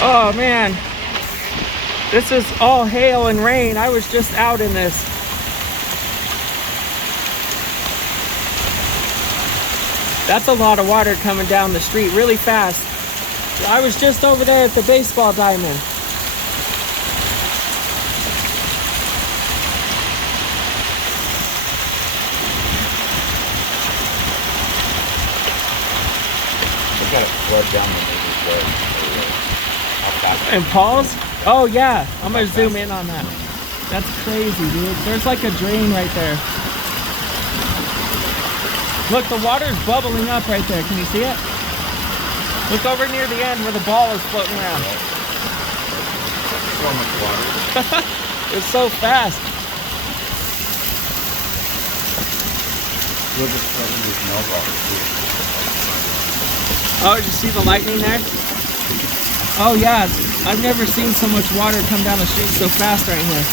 Oh man, this is all hail and rain. I was just out in this. That's a lot of water coming down the street really fast. I was just over there at the baseball diamond. We got it flood down the neighbor's road. And Paul's? Oh yeah, I'm gonna zoom in on that. That's crazy, dude. There's like a drain right there. Look, the water's bubbling up right there. Can you see it? Look over near the end where the ball is floating around. So much water. It's so fast. We'll just flood in these mailboxes too. Oh, did you see the lightning there? Oh yeah, I've never seen so much water come down the street so fast right here.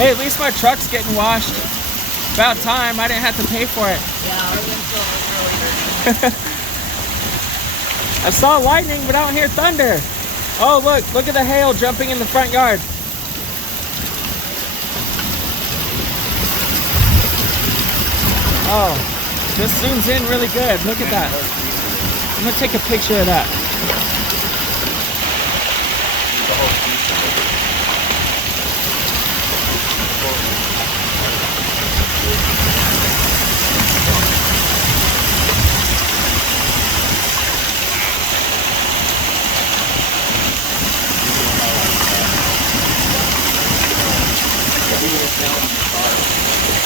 Hey, at least my truck's getting washed. About time, I didn't have to pay for it. Yeah, our windshield was really dirty. I saw lightning, but I don't hear thunder. Oh look at the hail jumping in the front yard. Oh, this zooms in really good. Look at that. I'm gonna take a picture of that.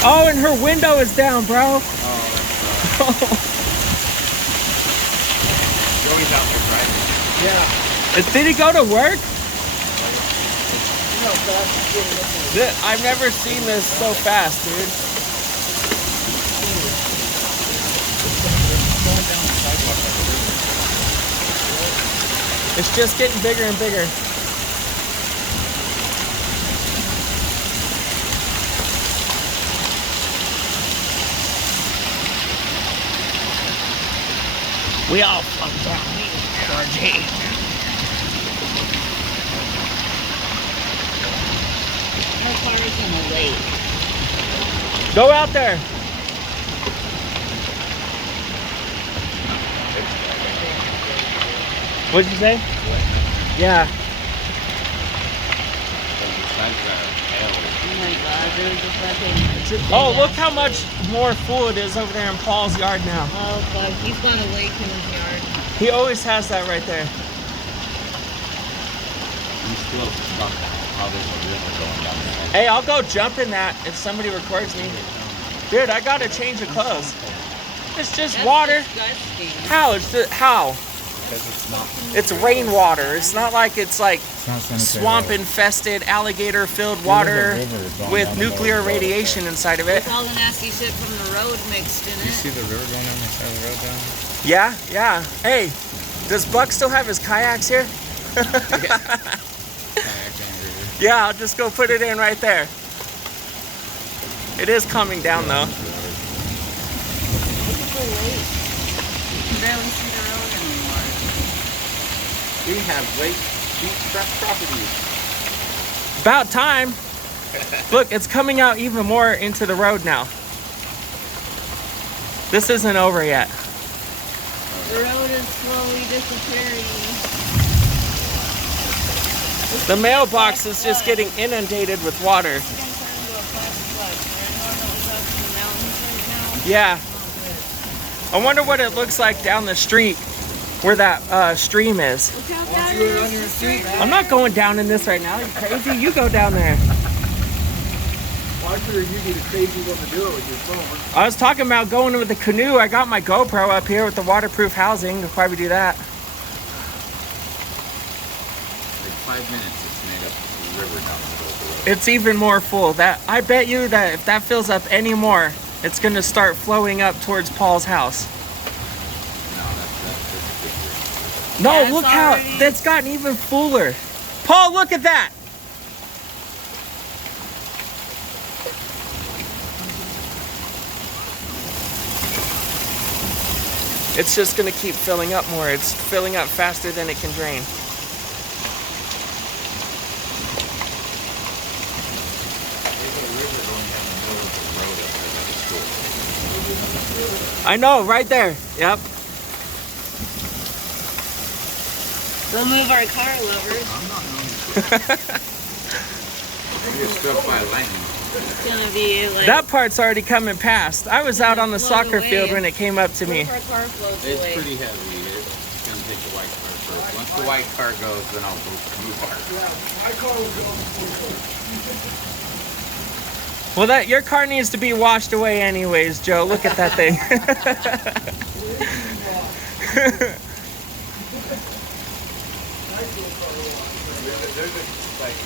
Oh, and her window is down, bro. Joey's out there driving. Yeah. Did he go to work? I've never seen this so fast, dude. It's just getting bigger and bigger. We all float down here, Georgie. How far is in the lake? Go out there. What'd you say? Yeah. Oh my god, there was a fucking... Oh, look how much more full it is over there in Paul's yard now. Oh fuck, he's got a lake in his yard. He always has that right there. You still stuck how there's a river going down there. Hey, I'll go jump in that if somebody records me. Dude, I gotta change of clothes. It's just That's water. disgusting. How? Because it's not. It's rainwater. It's not like it's like Not sanitary. swamp infested, alligator filled water with nuclear radiation inside of it. With all the nasty shit from the road mixed in You it. see the river going down the side of the road down? Yeah. Hey, does Buck still have his kayaks here? Yeah, I'll just go put it in right there. It is coming down though. Look at the lake. You can barely see the road anymore. We have lake beachfront properties. About time. Look, it's coming out even more into the road now. This isn't over yet. The road is slowly disappearing. The mailbox is just getting inundated with water. It's gonna turn into a plastic lake. Rainstorm that was up in the mountains right now. Yeah. Oh, I wonder what it looks like down the street where that stream is. good. Look how bad it is. It's straight back. I'm not going down in this right now. You crazy? You go down there. Well, I figured you'd be the crazy one to do it with your phone. I was talking about going with the canoe. I got my GoPro up here with the waterproof housing. I'll probably do that. Like 5 minutes, it's made up the river down the middle of the road. It's even more full. I bet you that if that fills up any more, it's gonna start flowing up towards Paul's house. No, that's different. No, Yeah, it's look how already- that's gotten even fuller. Paul, look at that. It's just gonna keep filling up more. It's filling up faster than it can drain. I know, right there. Yep. We'll move our car, lovers. You're struck by lightning. It's gonna be like That part's already coming past. I was out on the Float soccer away. field when it came up to What me. if our car floats It's away? pretty heavy. It's gonna take the white car first. Once the white car goes, then I'll move the blue car. My car was going. Well, your car needs to be washed away anyways, Joe. Look at that thing. There's a like